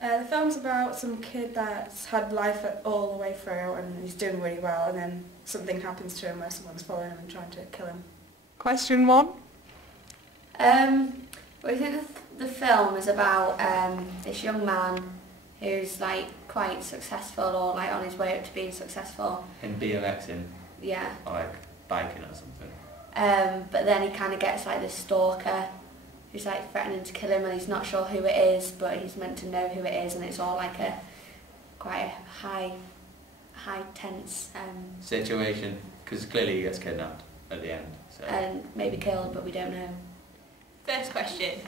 The film's about some kid that's had life all the way through and he's doing really well, and then something happens to him where someone's following him and trying to kill him. Question 1. Well, I think the film is about this young man who's like quite successful, or like on his way up to being successful. In BMXing? Yeah. Or like biking or something? But then he kind of gets like this stalker who's like threatening to kill him, and he's not sure who it is, but he's meant to know who it is, and it's all like a quite a high tense situation, because clearly he gets kidnapped at the end. So. And maybe killed, but we don't know. First question.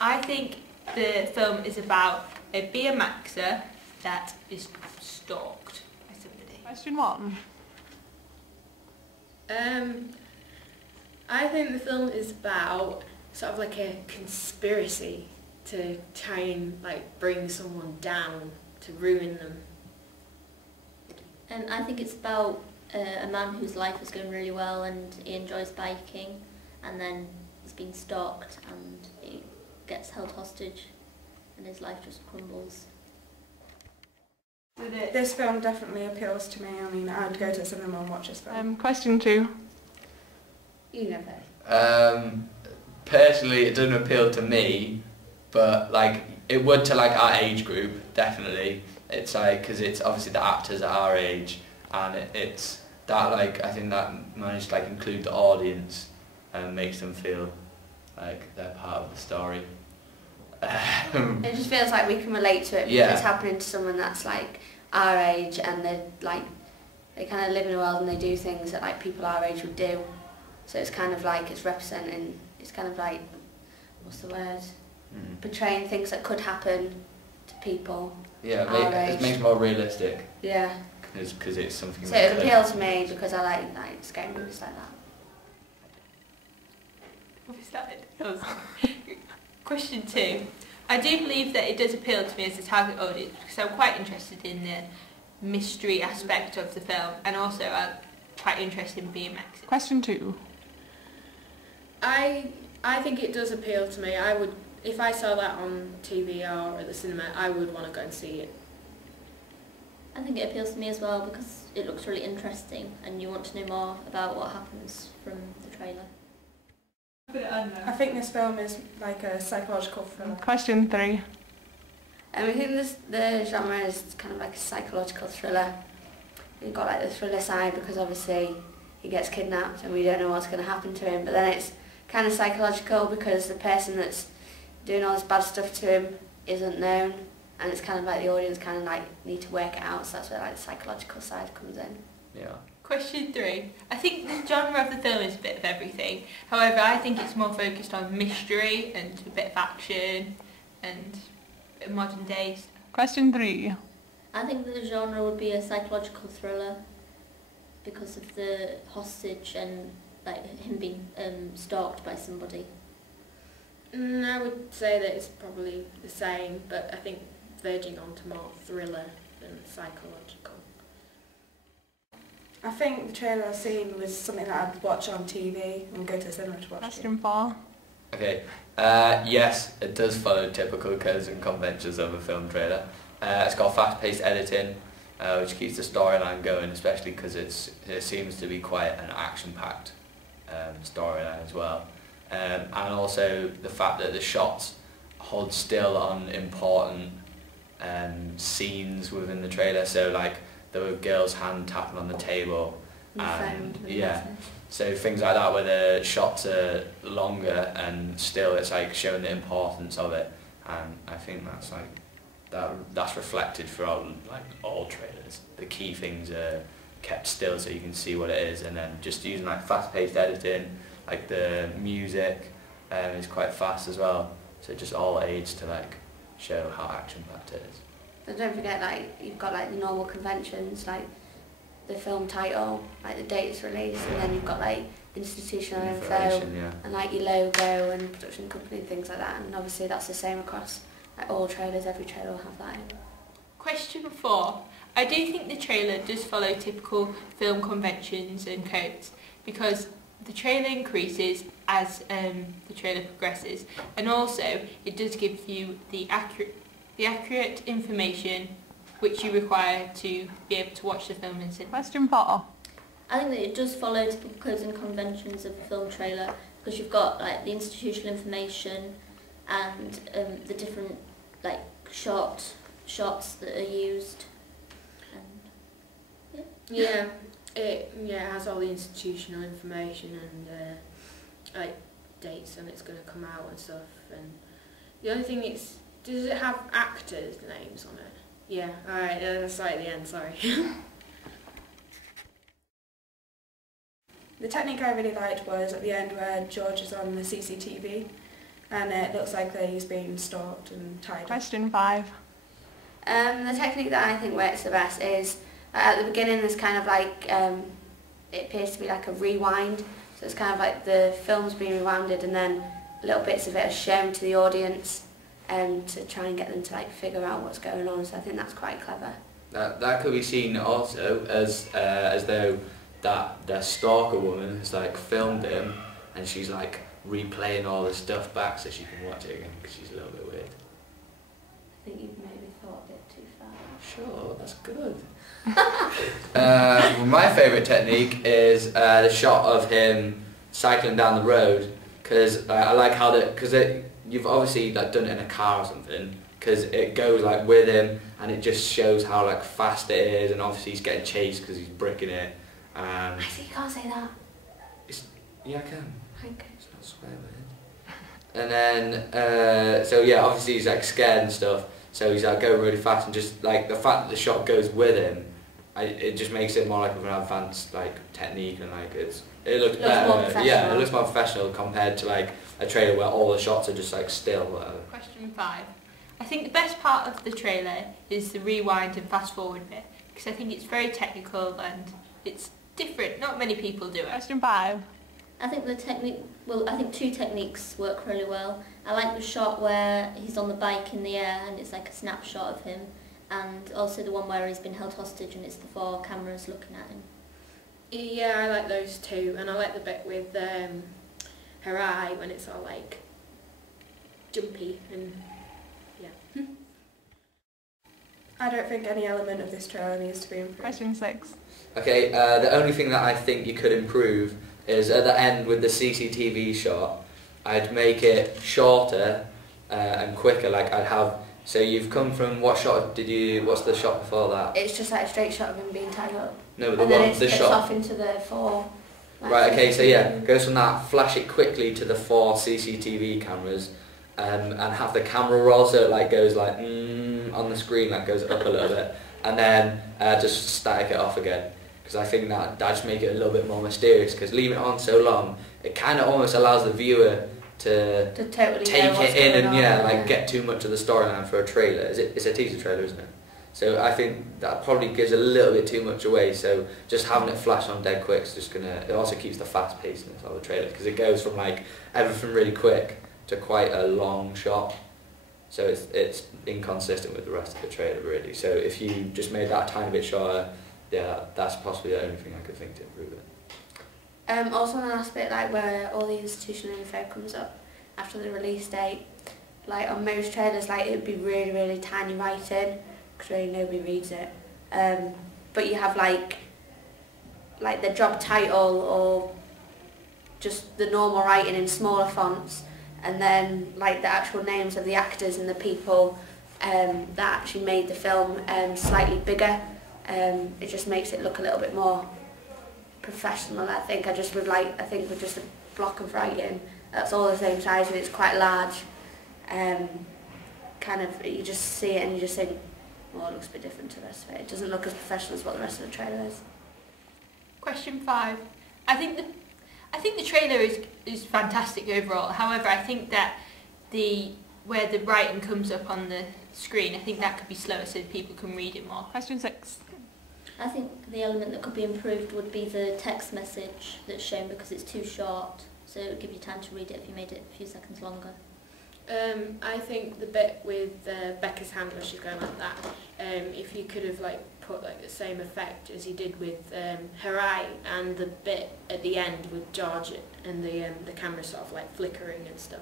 I think the film is about a BMXer that is stalked by somebody. Question 1. I think the film is about sort of like a conspiracy to try and like bring someone down, to ruin them. And I think it's about a man whose life is going really well and he enjoys biking, and then he's been stalked and he gets held hostage and his life just crumbles. This film definitely appeals to me. I mean, I'd go to the cinema and watch this film. Question 2. You know that. Personally, it doesn't appeal to me, but like it would to like our age group, definitely. It's like, because it's obviously the actors at our age, and it's that like, I think that managed to like include the audience and makes them feel like they're part of the story. It just feels like we can relate to it because it's happening to someone that's like our age, and they kind of live in a world and they do things that like people our age would do. So it's kind of like it's representing, it's kind of like, what's the word? Portraying things that could happen to people. Yeah, it makes it more realistic. Yeah. Because it's something. So it appeals to me because I like scary movies like that. Have we started? Question 2. I do believe that it does appeal to me as a target audience because I'm quite interested in the mystery aspect of the film, and also I'm quite interested in BMX. Question 2. I think it does appeal to me. I would, if I saw that on TV or at the cinema, I would want to go and see it. I think it appeals to me as well because it looks really interesting and you want to know more about what happens from the trailer. I think this film is like a psychological thriller. Question 3. I think the genre is kind of like a psychological thriller. You've got like the thriller side because obviously he gets kidnapped and we don't know what's going to happen to him, but then it's kind of psychological because the person that's doing all this bad stuff to him isn't known, and it's kind of like the audience kind of like need to work it out, so that's where like the psychological side comes in. Yeah. Question 3. I think the genre of the film is a bit of everything. However, I think it's more focused on mystery and a bit of action and a bit of modern days. Question 3. I think the genre would be a psychological thriller because of the hostage and like him being stalked by somebody. I would say that it's probably the same, but I think verging on to more thriller than psychological. I think the trailer I've seen was something that I'd watch on TV and go to the cinema to watch. Question 4. Okay. Yes, it does follow typical codes and conventions of a film trailer. It's got fast-paced editing, which keeps the storyline going, especially because it seems to be quite an action-packed storyline as well. And also the fact that the shots hold still on important scenes within the trailer. So like the girl's hand tapping on the table, and so things like that where the shots are longer and still it's like showing the importance of it. And I think that's like that's reflected throughout like all trailers. The key things are kept still so you can see what it is, and then just using like fast-paced editing, like the music is quite fast as well, so it just all aids to like show how action-packed it is. But don't forget, like you've got like the normal conventions, like the film title, like the date it's released, and then you've got like institutional info and like your logo and production company and things like that, and obviously that's the same across like all trailers. Every trailer will have that in. Question 4. I do think the trailer does follow typical film conventions and codes because the trailer increases as the trailer progresses, and also it does give you the the accurate information which you require to be able to watch the film in cinema. Question 4. I think that it does follow typical codes and conventions of a film trailer, because you've got like the institutional information and the different like shots that are used. And, Yeah, it has all the institutional information and like dates when it's going to come out and stuff. And the only thing is, does it have actors' names on it? Yeah. All right. That's right at the end. Sorry. The technique I really liked was at the end where George is on the CCTV and it looks like that he's being stalked and tied up. Question 5. The technique that I think works the best is at the beginning there's kind of like, it appears to be like a rewind, so it's kind of like the film's being rewinded and then little bits of it are shown to the audience to try and get them to like figure out what's going on, so I think that's quite clever. That could be seen also as though that the stalker woman has like filmed him and she's like replaying all the stuff back so she can watch it again because she's a little bit weird. I think you've maybe thought a bit too far. Sure, that's good. My favourite technique is the shot of him cycling down the road, because I like how you've obviously like done it in a car or something, because it goes like with him and it just shows how like fast it is, and obviously he's getting chased because he's bricking it. I see, you can't say that. Yeah, I can. Okay. It's not swear word. And then, so yeah, obviously he's like scared and stuff, so he's like going really fast, and just like the fact that the shot goes with him, it just makes it more like of an advanced like technique, and like it looks better. More professional. Yeah, it looks more professional compared to like a trailer where all the shots are just like still. Whatever. Question 5. I think the best part of the trailer is the rewind and fast forward bit, because I think it's very technical and it's different. Not many people do it. Question 5. I think I think two techniques work really well. I like the shot where he's on the bike in the air and it's like a snapshot of him, and also the one where he's been held hostage and it's the 4 cameras looking at him. Yeah, I like those too, and I like the bit with her eye when it's all like jumpy and yeah. I don't think any element of this trailer needs to be improved. Question 6. Okay, the only thing that I think you could improve is at the end with the CCTV shot, I'd make it shorter and quicker. Like I'd have, so you've come from, what's the shot before that? It's just like a straight shot of him being tied up. No, and then it the splits shot. off into the 4. Like, Right, okay, so yeah, goes from that, flash it quickly to the 4 CCTV cameras, and have the camera roll so it like goes like on the screen, like goes up a little bit, and then just static it off again. Because I think that just make it a little bit more mysterious, because leaving it on so long, it kind of almost allows the viewer to totally take it in and yeah, get too much of the storyline for a trailer. It's a teaser trailer, isn't it? So I think that probably gives a little bit too much away, so just having it flash on dead quick is just it also keeps the fast pacedness of the trailer, because it goes from like everything really quick to quite a long shot. So it's inconsistent with the rest of the trailer really. So if you just made that a tiny bit shorter, yeah, that's possibly the only thing I could think to improve it. Also on the last bit, like where all the institutional info comes up after the release date, like on most trailers, like it would be really, really tiny writing, because really nobody reads it. But you have like the job title or just the normal writing in smaller fonts, and then like the actual names of the actors and the people that actually made the film slightly bigger. It just makes it look a little bit more professional. I think with just a block of writing that's all the same size and it's quite large, kind of you just see it and you just think, well, it looks a bit different to the rest of it. It doesn't look as professional as what the rest of the trailer is. Question 5. I think the trailer is fantastic overall. However, I think that where the writing comes up on the screen, I think that could be slower so people can read it more. Question 6. I think the element that could be improved would be the text message that's shown, because it's too short, so it would give you time to read it if you made it a few seconds longer. I think the bit with Becca's hand where she's going like that, if you could have like put like the same effect as you did with her eye, and the bit at the end with George and the camera sort of like flickering and stuff.